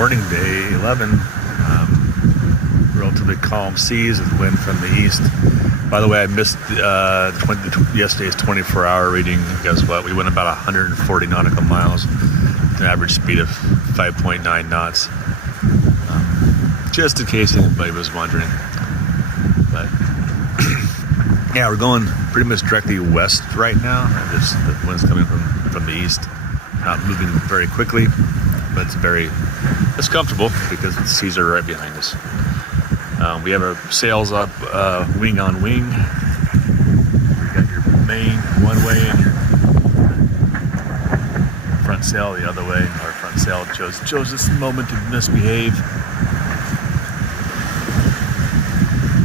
morning, day 11. Relatively calm seas with wind from the east. By the way, I missed yesterday's 24-hour reading. Guess what? We went about 140 nautical miles, an average speed of 5.9 knots. Just in case anybody was wondering. But yeah, we're going pretty much directly west right now. The wind's coming from the east, not moving very quickly, but it's comfortable because the seas are right behind us. We have our sails up, wing on wing. You got your main one way and your front sail the other way. Our front sail chose this moment to misbehave.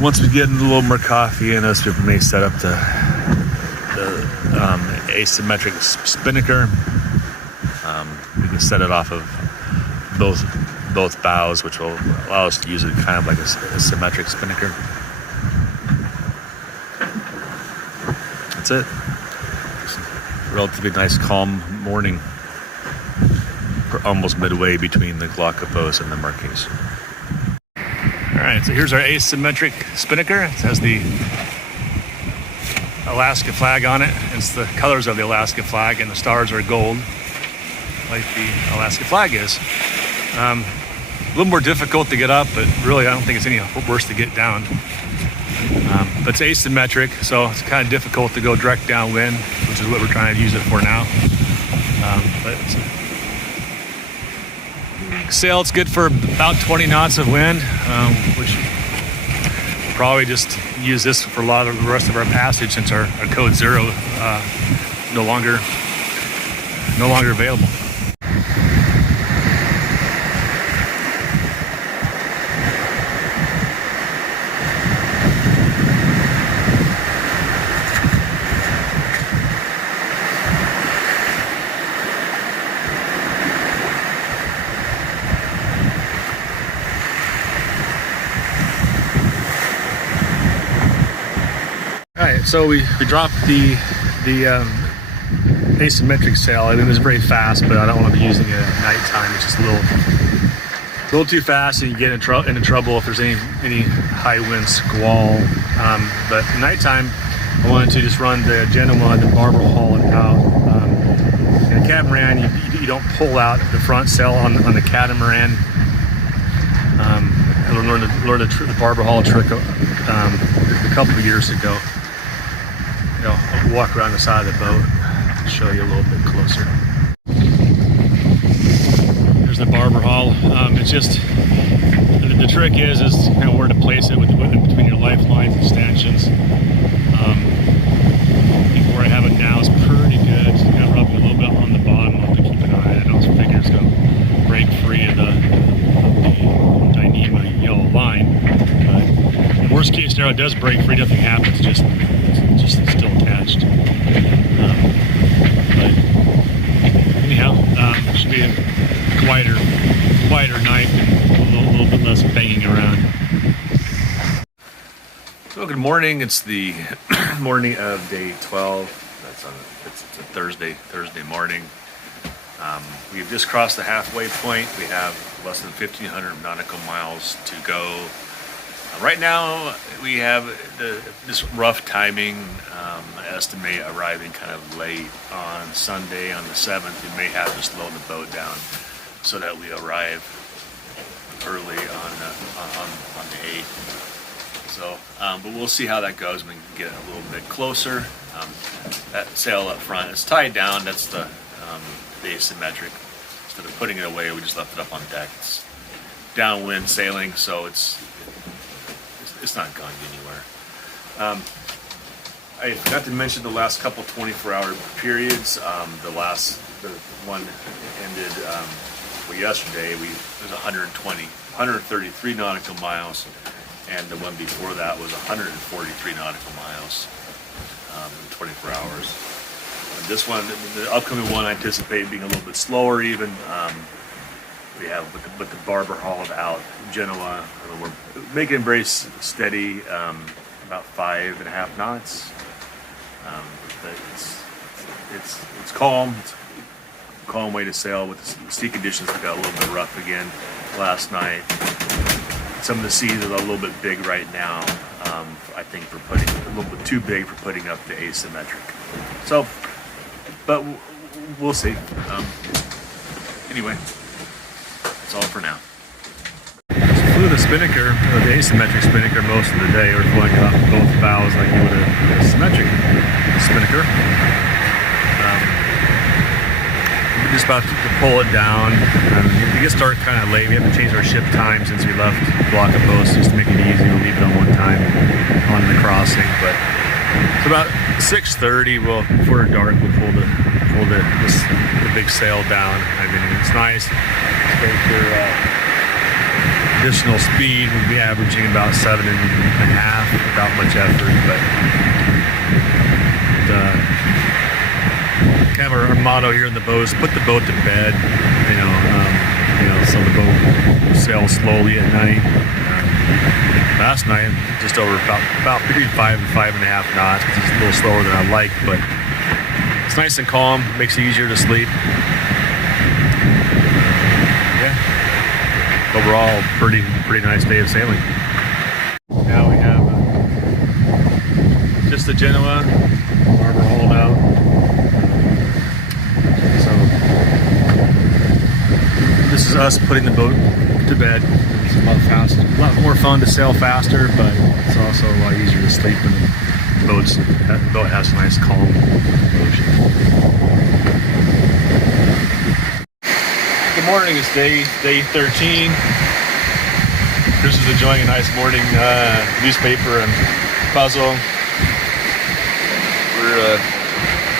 Once we get a little more coffee in us, we may set up the asymmetric spinnaker. We can set it off of both bows, which will allow us to use it kind of like a symmetric spinnaker. That's it. It's a relatively nice, calm morning. We're almost midway between the Galapagos and the Marquise. All right, so here's our asymmetric spinnaker. It has the Alaska flag on it. It's the colors of the Alaska flag, and the stars are gold, like the Alaska flag is. A little more difficult to get up, but really I don't think it's any worse to get down. But it's asymmetric, so it's kind of difficult to go direct downwind, which is what we're trying to use it for now. But sail, it's good for about 20 knots of wind, which we'll probably just use this for a lot of the rest of our passage since our code 0 no longer available. Alright, so we dropped the asymmetric sail. I mean, it was very fast, but I don't want to be using it at nighttime. It's just a little too fast, and you get into trouble if there's any high wind squall. But at nighttime, I wanted to just run the Genoa, the barber haul it out. In a catamaran, you don't pull out the front sail on the catamaran. I learned the barber haul trick a couple of years ago. I'll walk around the side of the boat and show you a little bit closer. There's the barber haul. It's just, the trick is kind of where to place it between your lifelines and stanchions. Where I have it now is pretty good. Just kind of rubbing a little bit on the bottom. I'll have to keep an eye on it. I don't figure it's going to break free of the Dyneema yellow line. But in the worst case scenario, it does break free. Nothing happens. It's still attached. But anyhow, it should be a quieter night and a little bit less banging around. So good morning. It's the morning of day 12. It's a Thursday morning. We've just crossed the halfway point. We have less than 1,500 nautical miles to go. Right now, we have this rough timing. Estimate arriving kind of late on Sunday on the 7th. We may have to slow the boat down so that we arrive early on the 8th. So, but we'll see how that goes when we get a little bit closer. That sail up front is tied down. That's the asymmetric. Instead of putting it away, we just left it up on deck. It's downwind sailing, so it's not going anywhere. I forgot to mention the last couple 24-hour periods. The one ended yesterday. It was 133 nautical miles, and the one before that was 143 nautical miles in 24 hours. And this one, the upcoming one, I anticipate being a little bit slower even. We have with the barber hauled out Genoa. We're making it very steady, about 5.5 knots. But it's calm. It's a calm way to sail. With the sea conditions, we got a little bit rough again. last night. Some of the seeds are a little bit big right now. I think for putting a little bit too big for putting up the asymmetric. So, but we'll see. Anyway, that's all for now. Flew the spinnaker, the asymmetric spinnaker, most of the day. We're flying off both bows like you would a symmetric spinnaker. We're just about to pull it down. We get started kind of late. We haven't changed our ship time since we left Block of Post, just to make it easy. We'll leave it on one time on the crossing. But it's about 6:30. Before dark, we'll pull the big sail down. I mean, it's nice. It's great for additional speed. We'll be averaging about 7.5 without much effort, but kind of our motto here in the boat is put the boat to bed. So the boat sails slowly at night. Last night, just over about between 5 and 5.5 knots, because it's a little slower than I like, but it's nice and calm. Makes it easier to sleep. Overall, pretty nice day of sailing. Now we have just the Genoa harbor hauled out. So this is us putting the boat to bed. It's a lot more fun to sail faster, but it's also a lot easier to sleep when the boat has a nice calm motion. Good morning, it's day 13. Chris is enjoying a nice morning newspaper and puzzle. We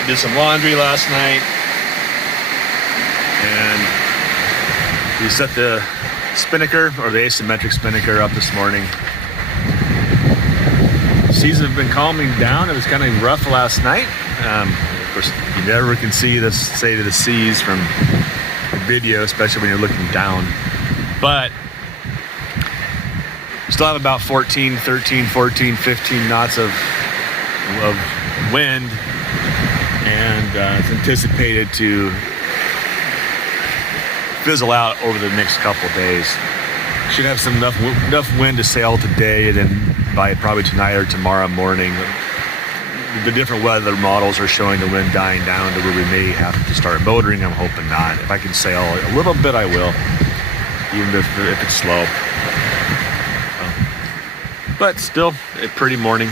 did some laundry last night, and we set the spinnaker, or the asymmetric spinnaker, up this morning. Seas have been calming down. It was kind of rough last night. Of course, you never can see the state of the seas from video, especially when you're looking down, but we still have about 13, 14, 15 knots of wind, and it's anticipated to fizzle out over the next couple of days. Should have enough wind to sail today, and then by probably tonight or tomorrow morning, the different weather models are showing the wind dying down to where we may have to start motoring. I'm hoping not. If I can sail a little bit, I will, even if it's slow. But still, a pretty morning.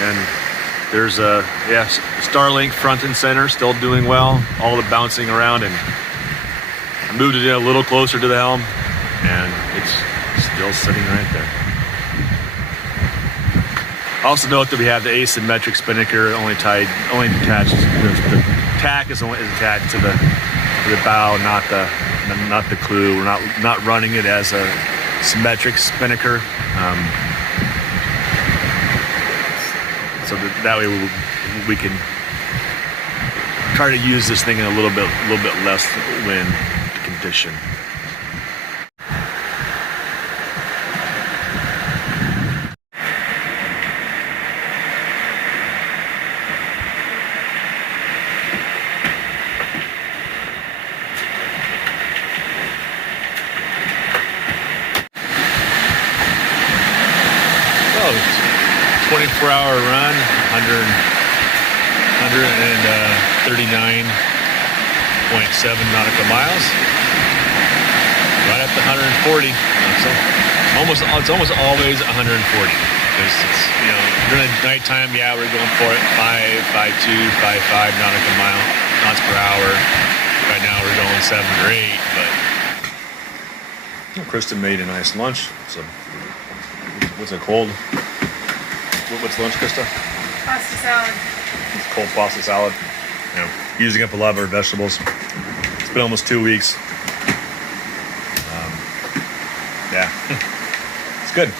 And there's Starlink front and center, still doing well. All the bouncing around, and I moved it in a little closer to the helm, and it's still sitting right there. Also note that we have the asymmetric spinnaker only attached. The tack is attached to the bow, not the clew. We're not running it as a symmetric spinnaker. So that way we can try to use this thing in a little bit less wind condition. Oh, 24-hour run, 139.7 nautical miles, right up to 140. So it's almost always 140, because it's, during the nighttime, we're going for it 5.2, 5.5 nautical knots per hour. Right now we're going 7 or 8, but Krista made a nice lunch. So what's it called? What's lunch, Krista? Pasta salad. It's cold pasta salad. Using up a lot of our vegetables. It's been almost 2 weeks. It's good.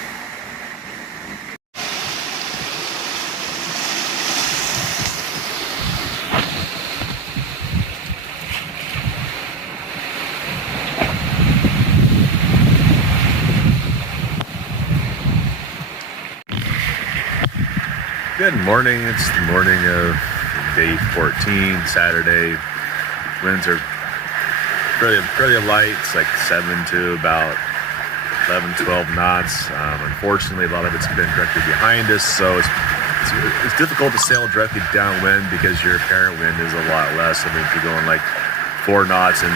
Good morning. It's the morning of day 14, Saturday. Winds are fairly light. It's like 7 to about 11, 12 knots. Unfortunately, a lot of it's been directly behind us, so it's difficult to sail directly downwind because your apparent wind is a lot less. I mean, if you're going like 4 knots and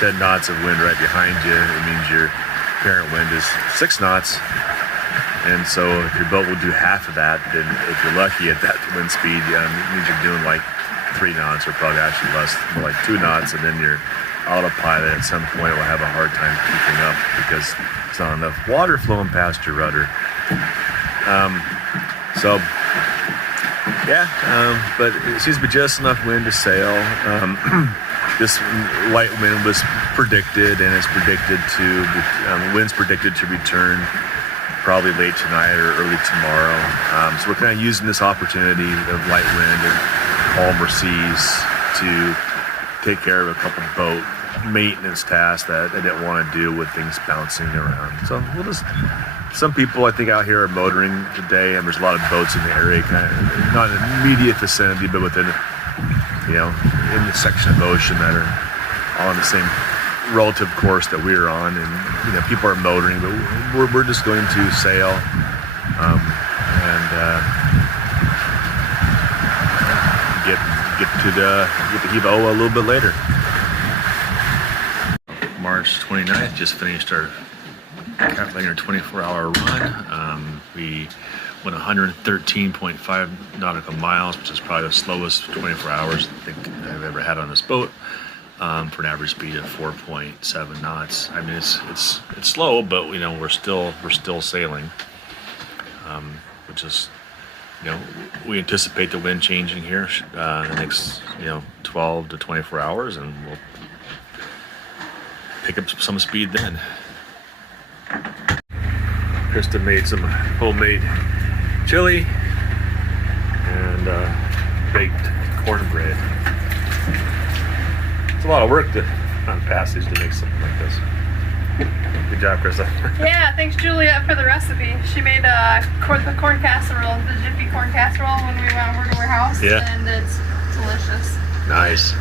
10 knots of wind right behind you, it means your apparent wind is 6 knots. And so if your boat will do half of that, then if you're lucky at that wind speed, it means you're doing like 3 knots or probably actually less, more like 2 knots, and then your autopilot at some point will have a hard time keeping up because there's not enough water flowing past your rudder. But it seems to be just enough wind to sail. This light wind was predicted, and it's predicted to, wind's predicted to return probably late tonight or early tomorrow. So we're kind of using this opportunity of light wind and calmer seas to take care of a couple of boat maintenance tasks that I didn't want to do with things bouncing around. So some people I think out here are motoring today, and there's a lot of boats in the area, kind of not in the immediate vicinity, but within, in the section of ocean that are on the same relative course that we're on, and people are motoring, but we're just going to sail and get to Hiva-Oa a little bit later. March 29th, just finished our Catliner 24-hour run. We went 113.5 nautical miles, which is probably the slowest 24 hours I think I've ever had on this boat. For an average speed of 4.7 knots. I mean, it's slow, but we're still sailing. Which is, we anticipate the wind changing here the next 12 to 24 hours, and we'll pick up some speed then. Krista made some homemade chili and baked cornbread. It's a lot of work on Passage to make something like this. Good job, Krista. Yeah, thanks Juliet for the recipe. She made the corn casserole, the Jiffy corn casserole when we went over to her house. Yeah. And it's delicious. Nice.